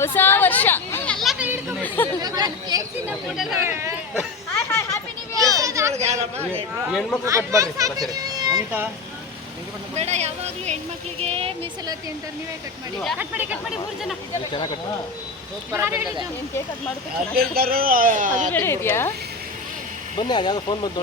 ಹೊಸ ವರ್ಷ. ಹೆಣ್ಮಕ್ಳು ಕಟ್ಬಾರ್ರಿ ಬೇಡ, ಯಾವಾಗ್ಲೂ ಹೆಣ್ಮಕ್ಳಿಗೆ ಮೀಸಲಾತಿ ಅಂತಾರೆ. ನೀವೇ ಕಟ್ ಮಾಡಿ. ಕಟ್ ಮಾಡಿ 3 ಜನ. ಬನ್ನಿ, ಅದ್ಯಾವುದೋ ಫೋನ್ ಬಂತು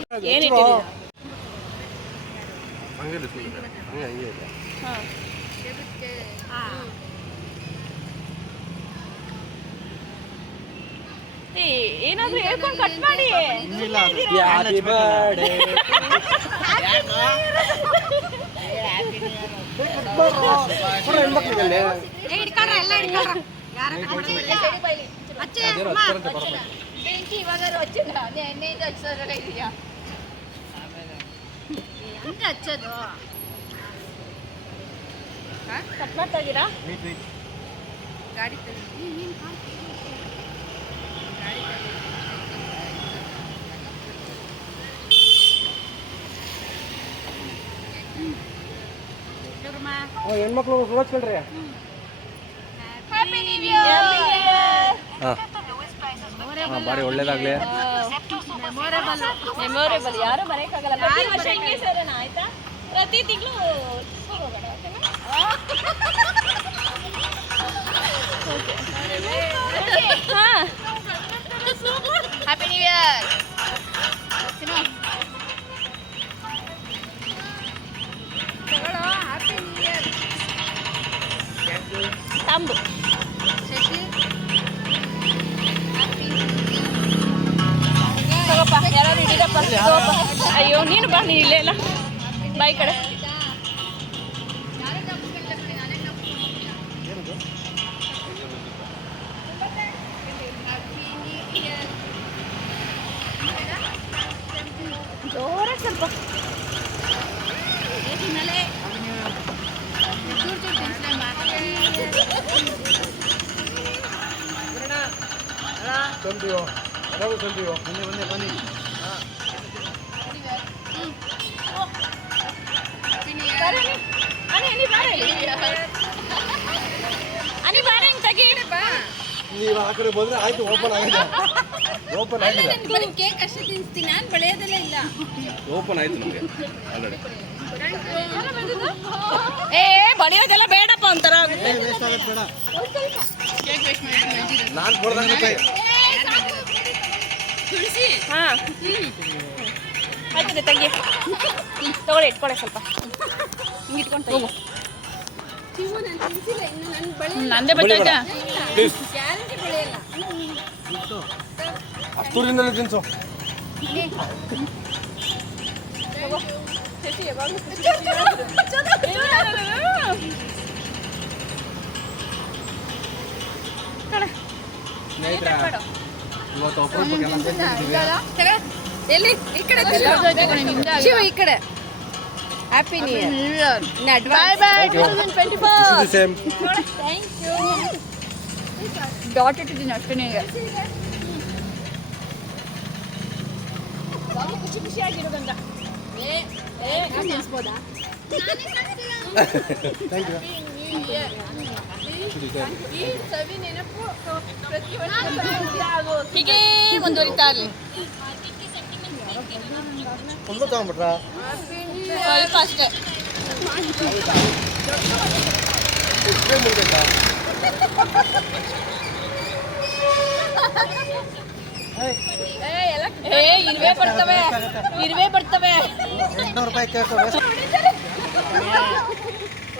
ಏನಾದ್ರೂ ಹೇಳ್ಕೊಂಡು ಕಟ್ ಮಾಡಿ. ಬೆಂಕಿ ಇವಾಗ ಹಚ್ಚಿಲ್ಲ, ಎಣ್ಣೆಯಿಂದ ಹಚ್ಚೋದ್ರಲ್ಲ ಇದೆಯಾ ಹಂಗೆ ಹಚ್ಚೋದು. ಕಟ್ ಮಾಡ್ತಾ ಇದ್ದೀರಾ? ಗಾಡಿ ಹೆಣ್ಮಕ್ಳು ನೋಡ್ಕೊಳ್ರಿ. ಬಾರಿ ಒಳ್ಳೇದಾಗ್ಲಿ. ಮೆಮೊರೇಬಲ್ ಯಾರು ಮರೆಯಕ್ಕಾಗಲ್ಲ. ಪ್ರತಿ ವರ್ಷ ಹಿಂಗೆ ಸೇರೋಣ ಆಯ್ತಾ? ಪ್ರತಿ ತಿಂಗಳು ಹೋಗೋಣ. Happy new year. ತಗೊಳ್ಳೋ, ಹ್ಯಾಪಿ ನ್ಯೂ ಇಯರ್. ತಂಬು ಶಶಿ ತಗೋಪ್ಪ, ಯಾರಾದ್ರು ಹಿಡಿದಪ್ಪ. ಅಯ್ಯೋ ನೀನು ಬಾ, ನೀನು ಇಲ್ಲೇ ಇಲ್ಲ, ಬಾಯಿ ಕಡೆ. ಜೋರಾಗಿ ಸ್ವಲ್ಪ ತಂದಿಯೋ ಅದಾವು ತಂದಿಯೋ. ಬನ್ನಿ ಅನಿ ಬಾರ ಹಿಂಗೆ ತೆಗಿ. ನೀವು ಆ ಕಡೆ ಬಂದ್ರೆ ಆಯ್ತು. ಓಪನ್ ಆಗಿದೆ. ಕೇಕ್ ಅಷ್ಟೇ ತಿನ್ನಿಸ್ತೀನಿ, ನಾನು ಬೆಳೆಯೋದೆಲ್ಲ ಇಲ್ಲ. ಓಪನ್ ಆಯ್ತು ನಮಗೆ ಆಲ್ರೆಡಿ. ಏ ಬಡಿಯೋದೆಲ್ಲ ಬೇಡಪ್ಪ ಒಂಥರ ಆಗುತ್ತೆ. ನಾನು ಕೊಡ್ದಂಗೆ ಹಾಂ ಆಯ್ತದೆ, ತೆಗಿ. ತಗೊಳ್ಳಿ, ಇಟ್ಕೊಳ್ಳಿ ಸ್ವಲ್ಪ. ಹಿಂಗೆ ಇಟ್ಕೊಂಡು ಹೋಗು. ನಂದೇ ಬರ್ತೈತೆ. ಅಷ್ಟೂರಿಂದಲೇ ತಿನ್ಸು. ಇವತ್ತು ಎಲ್ಲಿ ಈ ಕಡೆ ಶಿವ, ಈ ಕಡೆ. Happy new year. Bye bye 2024. Same. Thank you. Dot ಇಟ್ಟಿದ್ದೀನಿ ಅಷ್ಟೇ. ಖುಷಿ ಖುಷಿಯಾಗಿರೋದಂಗ ನಿಲ್ಲಿಸ್ಬೋದಾ? Thank you. ಈ ಸವಿ ನೆನಪು ಪ್ರತಿ ವರ್ಷ ಹೀಗೆ ಮುಂದುವರಿತಾ ಇರಲಿ. ಒಂದು ತಗೊಂಡ್ಬಿಟ್ರಾ? ಸ್ವಲ್ಪ ಅಷ್ಟೇ. ಇರುವೆ ಬರ್ತವೆ, ಇರುವೆ ಬರ್ತವೆ. 800 ರೂಪಾಯಿ ಕೇಕು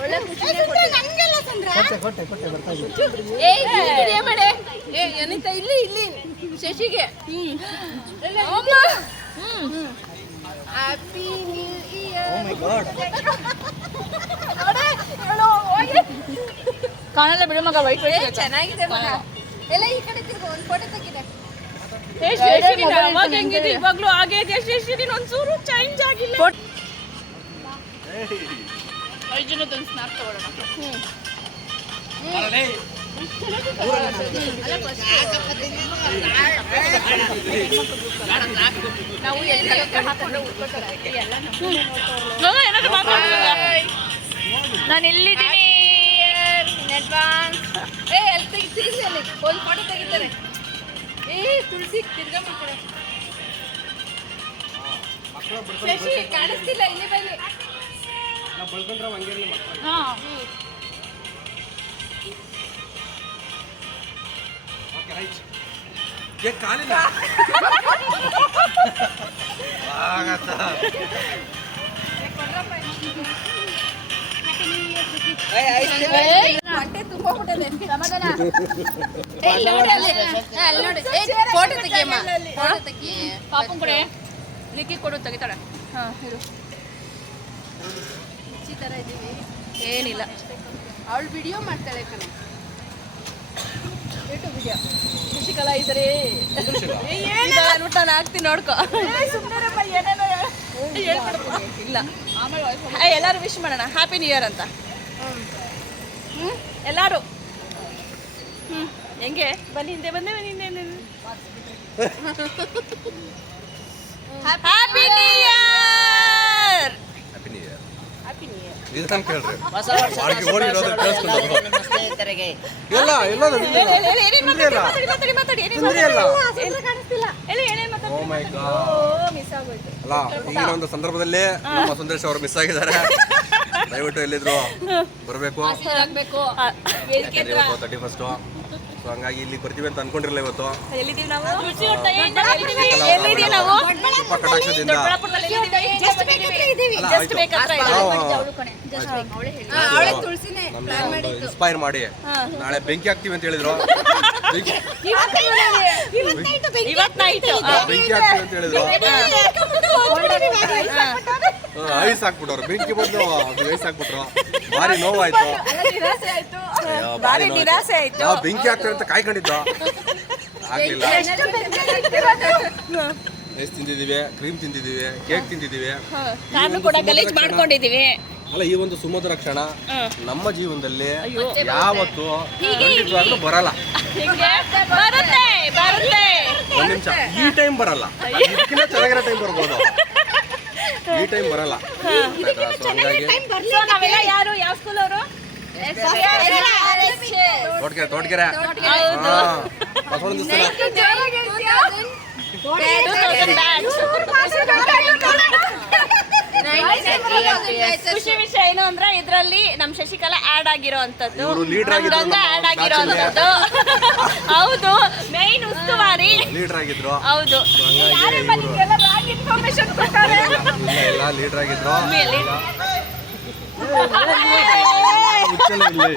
ಒಳ್ಳೆ ಖುಷಿ. ಕೊಟ್ಟೆ ಬರ್ತಾ ಇದ್ದೀವಿ. ಅನಿತಾ ಇಲ್ಲಿ ಶಶಿಗೆ ಹ್ಯಾಪಿ ನ್ಯೂ ಇಯರ್. ಓ ಮೈ ಗಾಡ್. ಕಾಣಲ್ಲ ಬಿಡು ಮಗ, ವೈಟ್ ಚೆನ್ನಾಗಿದೆ ಮಗ. ಎಲ್ಲ ಈ ಕಡೆ ತಿರ್ಗು, ಒಂದು ಫೋಟೋ ತೆಗಿದೆ. ಅವಾಗ ಹೆಂಗಿದೆ ಇವಾಗ್ಲೂ ಹಾಗೆ ಇದೆ. ಶಶಿದಿನ ಒಂಚೂರು ಚೇಂಜ್ ಆಗಿಲ್ಲ. 5 ಜನದ ಸ್ನಾಪ್ ತಗೊಳ್ಳೋಣ. ನಾವು ಎಲ್ಲ ಹಾಕೊಂಡು ಉಟ್ಕೊತಾರೆ ಎಲ್ಲ. ನಾನು ಎಲ್ಲಿದ್ದೀನಿ? ಅಡ್ವಾನ್ಸ್. ಅಲ್ಲಿ ತಿರ್ಗಿಸಿ, ಅಲ್ಲಿ ಒಂದು ಫೋಟೋ ತೆಗಿತಾರೆ. ತುಳಸಿ ತಿರ್ಗಾ ಮಾಡ್ತಾರೆ. ಶಶಿ ಕಾಣಿಸ್ತಿಲ್ಲ, ಇಲ್ಲಿ ಬನ್ನಿ. ಕಾಲಿಲ್ಲ ಹೊಟ್ಟೆ ತುಂಬೋಗ್ಬಿಟ್ಟದೆ. ಸಮಾಧಾನ. ಅಲ್ಲಿ ನೋಡಿ. ಫೋಟೋ ತೆಗಿಯಮ್ಮ, ಫೋಟೋ ತೆಗಿ. ಪಾಪನ್ ಕಡೆ ಲಿಕ್ಕಿ ಕೊಡು, ತೆಗಿತಾಳೆ. ಇರು. ಈ ಥರ ಇದ್ದೀವಿ. ಏನಿಲ್ಲ, ಅವಳು ವಿಡಿಯೋ ಮಾಡ್ತಾಳೆ ಕಣೆ. YouTube video. ಶಶಿಕಲಾ ಇದ್ರೆ ಅನ್ಬಿಟ್ಟು ನಾನು ಹಾಕ್ತೀನಿ, ನೋಡ್ಕೊ. ಇಲ್ಲ, ಆಮೇಲೆ ಎಲ್ಲರೂ ವಿಶ್ ಮಾಡೋಣ ಹ್ಯಾಪಿ ನ್ಯೂ ಇಯರ್ ಅಂತ. ಎಲ್ಲರೂ ಹೆಂಗೆ ಬನ್ನಿ, ಹಿಂದೆ ಬಂದೆ, ಬನ್ನಿ ಹಿಂದೆ. Happy new year. Happy new year ಇದನ್ನ ಕೇಳ್ರಿ. ಎಲ್ಲ ಎಲ್ಲದ ಓ ಮೈ ಗಾಡ್. ಮಿಸ್ ಆಗೋಯ್ತು. ಅಲ್ಲ, ಈಗಿನ ಒಂದು ಸಂದರ್ಭದಲ್ಲಿ ನಮ್ಮ ಸುಂದರೇಶ್ ಅವರು ಮಿಸ್ ಆಗಿದ್ದಾರೆ. ದಯವಿಟ್ಟು ಎಲ್ಲಿದ್ರು ಬರಬೇಕು. ವೇದಿಕೆ ಹತ್ರ 31st. ಸೊ ಹಂಗಾಗಿ ಇಲ್ಲಿ ಬರ್ತೀವಿ ಅಂತ ಅನ್ಕೊಂಡಿರಲಿಲ್ಲ ಇವತ್ತು. ಎಲ್ಲಿದ್ದೀವಿ ನಾವು? ಎಲ್ಲಿದ್ದೀವಿ ನಾವು? ಕೃಪಾ ಕಟಾಕ್ಷದಿಂದ ಜಸ್ಟ್ ಬೇಕಾದ್ರೆ ಅವಳೆ ತುಳಸಿನೇ ಪ್ಲಾನ್ ಮಾಡಿ ಇನ್ಸ್ಪೈರ್ ಮಾಡಿ ನಾಳೆ ಬೆಂಕಿ ಹಾಕ್ತೀವಿ ಅಂತ ಹೇಳಿದ್ರು. ಇವತ್ತು ನೈಟ್ ಬೆಂಕಿ ಹಾಕ್ತೀವಿ ಅಂತ ಹೇಳಿದ್ರು. ಐಸ್ ಹಾಕ್ಬಿಟ್ಟವ್ರು, ಬೆಂಕಿ ಬಂದು ಐಸ್ ಹಾಕ್ಬಿಟ್ರು. ಭಾರಿ ನೋವಾಯ್ತು, ಅಯ್ಯೋ, ಭಾರಿ ನಿರಾಸೆ ಆಯ್ತು. ನಾವು ಬೆಂಕಿ ಹಾಕ್ತಾರೆ ಅಂತ ಕಾಯ್ಕೊಂಡಿದ್ದು, ಆಗ್ಲಿಲ್ಲ. ಐಸ್ ತಿಂದಿದೀವಿ, ಕ್ರೀಮ್ ತಿಂದಿದೀವಿ, ಕೇಕ್ ತಿಂದಿದೀವಿ. ಕಾರ್ನು ಕೂಡ ಗಲೀಜ್ ಮಾಡ್ಕೊಂಡಿದೀವಿ. ಅಲ್ಲ, ಈ ಒಂದು ಸುಮಧುರ ಕ್ಷಣ ನಮ್ಮ ಜೀವನದಲ್ಲಿ ಯಾವತ್ತು ಖಂಡಿತವಾಗ್ಲೂ ಬರಲ್ಲ. ಬರುತ್ತೆ ಬರುತ್ತೆ. ಒಂದ್ ನಿಮಿಷ, ಈ ಟೈಮ್ ಬರಲ್ಲ, ಇದಕ್ಕಿಂತ ಚೆನ್ನಾಗಿರೋ ಟೈಮ್ ಬರ್ಬೋದು, ಈ ಟೈಮ್ ಬರಲ್ಲ. ಸೊ ಹಂಗಾಗಿ ನಾವೆಲ್ಲ ಯಾರು ಯಾವ ಸ್ಕೂಲ್ ಅವರು? ತೋಟಗೆರೆ ಬಸವಣ್ಣ ಖುಷಿ ವಿಷಯ ಏನು ಅಂದ್ರೆ ಇದ್ರಲ್ಲಿ ನಮ್ ಶಶಿಕಲಾ ಆಡ್ ಆಗಿರೋ ಅಂತದ್ದು, ಇವ್ರು leader ಆಗಿದ್ರು, ಗಂಗಾ ಆಡ್ ಆಗಿರೋ ಅಂತದ್ದು. ಹೌದು, ಮೇನ್ ಉಸ್ತುವಾರಿ ಲೀಡರ್ ಆಗಿದ್ರು. ಹೌದು. ಸೊ ಹಂಗಾಗಿ ಎಲ್ಲ ಲೀಡರ್ ಆಗಿದ್ರು. ಹುಚ್ಚಲ್ಲ ಇಲ್ಲಿ.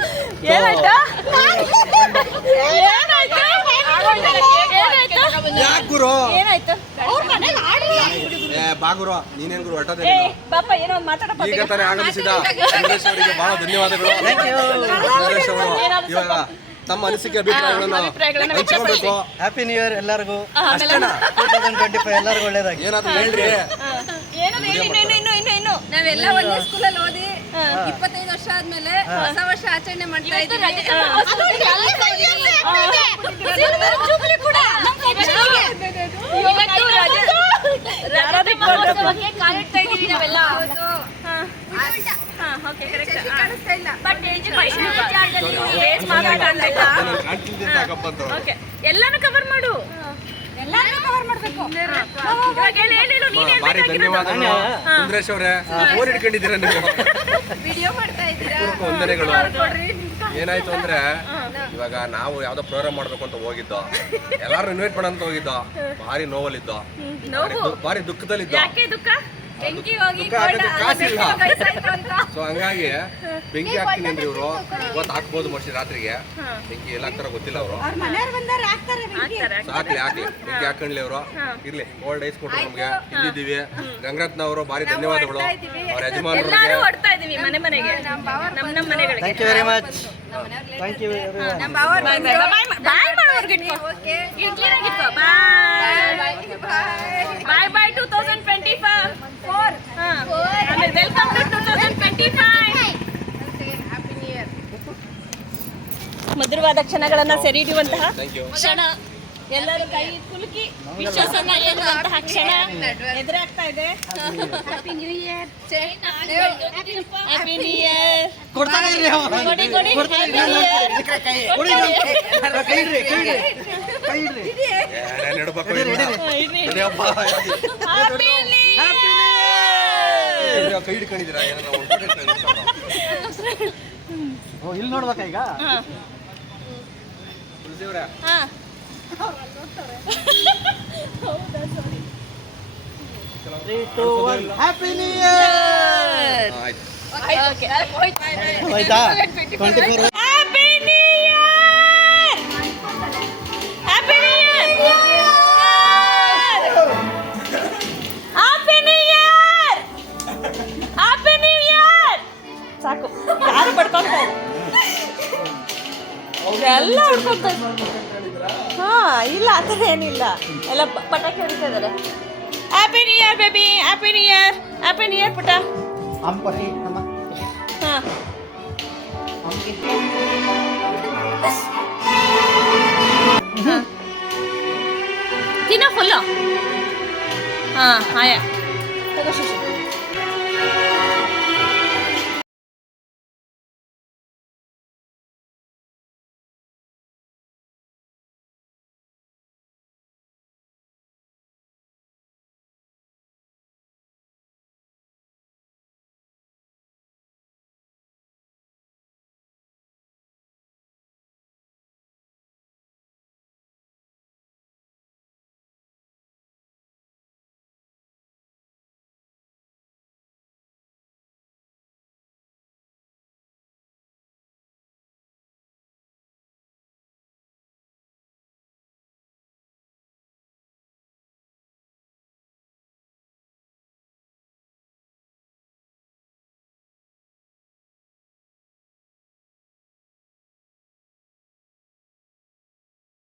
ಏನಾಯ್ತು? ಯಾಕ್ ಗುರು? ಏನಾಯ್ತು? ಬಾ ಗುರು, ನೀನೇನ್ ಗುರು ಹೊರಟೋದೆ? ಏ ಬಾಪ, ಏನೋ ಒಂದು ಮಾತಾಡಪ್ಪ. ಈಗ ತಾನೇ ಆಗಮಿಸಿದ ಸುರೇಶ್ ಅವರಿಗೆ ಬಹಳ ಧನ್ಯವಾದಗಳು. ಸುರೇಶ್ ಅವರು ಇವಾಗ ತಮ್ಮ ಅನಿಸಿಕೆ ಅಭಿಪ್ರಾಯಗಳನ್ನು ಹಂಚ್ಕೊಬೇಕು. ಹ್ಯಾಪಿ ನ್ಯೂ ಇಯರ್ ಎಲ್ಲರಿಗೂ. ಅಷ್ಟೇನಾ? 2025 ಎಲ್ಲರಿಗೂ ಒಳ್ಳೇದಾಗಿ. ಏನಾದ್ರು ಹೇಳ್ರಿ. ಏನದು ಇನ್ನು ನಾವೆಲ್ಲ ಒಂದೇ ಸ್ಕೂಲಲ್ಲಿ ಓದಿ 25 ವರ್ಷ ಆದ್ಮೇಲೆ ಹೊಸ ವರ್ಷ ಆಚರಣೆ ಮಾಡ್ತಾ ಇದ್ದೀವಿ. ಎಲ್ಲಾನು ಕವರ್ ಮಾಡು. ಭಾರಿ ಧನ್ಯವಾದಗಳು ಸುಂದರೇಶ್ ಅವರೇ, ಫೋನ್ ಹಿಡ್ಕೊಂಡಿದ್ದೀರಾ ನೀವು? ವಿಡಿಯೋ ಮಾಡ್ತಾ ಇದ್ದೀರಾ? ವಂದನೆಗಳು. ಏನಾಯ್ತು ಅಂದ್ರೆ ಇವಾಗ ನಾವು ಯಾವ್ದೋ ಪ್ರೋಗ್ರಾಮ್ ಮಾಡ್ಬೇಕು ಅಂತ ಹೋಗಿದ್ದೋ, ಎಲ್ಲಾರು ಇನ್ವೈಟ್ ಮಾಡಂತ ಹೋಗಿದ್ದೋ, ಭಾರಿ ನೋವಲ್ಲಿದ್ದೋ, ಭಾರಿ ದುಃಖದಲ್ಲಿದ್ದೋ. ಯಾಕೆ ದುಃಖ? ಬೆಂಕಿ ಹೋಗಿ ದುಃಖ ಆಗಕ್ಕೆ ಕಾಸಿಲ್ಲ. ಸೊ ಹಂಗಾಗಿ ಬೆಂಕಿ ಹಾಕ್ತೀನಿ ಅಂದ್ರೆ ಇವರು ಇವತ್ತು ಹಾಕ್ಬೋದು ಮೋಸ್ಟ್ಲಿ ರಾತ್ರಿಗೆ. ಬೆಂಕಿ ಎಲ್ಲ ಹಾಕ್ತಾರೋ ಗೊತ್ತಿಲ್ಲ ಅವರು. ಹಾಕ್ಲಿ ಬೆಂಕಿ ಹಾಕೊಂಡ್ಲಿ ಅವರು. ಇರ್ಲಿ, ಓಲ್ಡ್ ಐಸ್ ಕೊಟ್ಟರು ನಮ್ಗೆ, ತಿಂದಿದ್ದೀವಿ. ಗಂಗರತ್ನ ಅವರು ಭಾರಿ ಧನ್ಯವಾದಗಳು. ಅವ್ರ ಯಜಮಾನರಿಗೆ ಎಲ್ಲರೂ ಹೊಡ್ತಾ ಇದೀವಿ ಮನೆಗೆ ನಮ್ಮ ಮನೆಗಳಿಗೆ. Thank you very much. Thank you ನಮ್ಮ ಬಾವರ್ ಬಾಯ್ ಮಾಡೋರ್ಗೆ bye bye 2024. Welcome to 2025. Happy new year. ಮಧುರವಾದ ಕ್ಷಣಗಳನ್ನ ಸೆರೆ ಹಿಡಿಯುವಂತಹ ಥ್ಯಾಂಕ್ ಯು. ಕ್ಷಣ ಎಲ್ಲರೂ ಕೈ ಕುಲುಕಿ ವಿಶ್ವಾಸ ಅನ್ನ ಹೇಳುವಂತಹ ಕ್ಷಣ ಎದುರಾಗ್ತಾ ಇದೆ. Happy new year. ಕೊಡ್ತಾನೆ ಇರ್ರಿ ಅವ. ಕೊಡಿ ಕೊಡಿ ಹ್ಯಾಪಿ ನ್ಯೂ ಇಯರ್. ಕೈ ಇಡ್ರಿ, ಕೈ ಇಡ್ರಿ, ಕೈ ಇಡ್ರಿ. ಏನೇನ್ ಇಡ್ಬೇಕು ಇನ್ನ? ಇದ್ಯಪ್ಪ. Happy new year. ಕೈ ಹಿಡ್ಕೊಂಡಿದ್ದೀರಾ ಏನಾರ ಒಂದು ಓ, ಇಲ್ಲಿ ನೋಡ್ಬೇಕಾ ಈಗ? ತುಳಸಿಯವ್ರೆ ಹಾ ಹ್ಯಾಪಿ ನ್ಯೂ ಇಯರ್. ಆಯ್ತು. ಓಕೆ ಆಯ್ತಾ? 24 happy new year. Happy new year. Happy new year. Happy new year. ಸಾಕು, ಯಾರು ಪಡ್ಕೊಂತಾರೆ ಎಲ್ಲ ಹೊಡ್ಕೊಂತಾರೆ. ಹಾ ಇಲ್ಲ ಆ ಥರ ಏನಿಲ್ಲ, ಎಲ್ಲ ಪಟಾಕಿ ಹೊಡಿತಾ ಇದ್ದಾರೆ. Happy new year baby. Happy new year. Happy new year ಪುಟ್ಟ. ಅಂಪತಿ ನಮ್ಮ ಹಾ ತಿನ್ನೋ ಫುಲ್ಲು. ಹಾಂ ಆಯಾ ತಗೋ ಶಿಶು.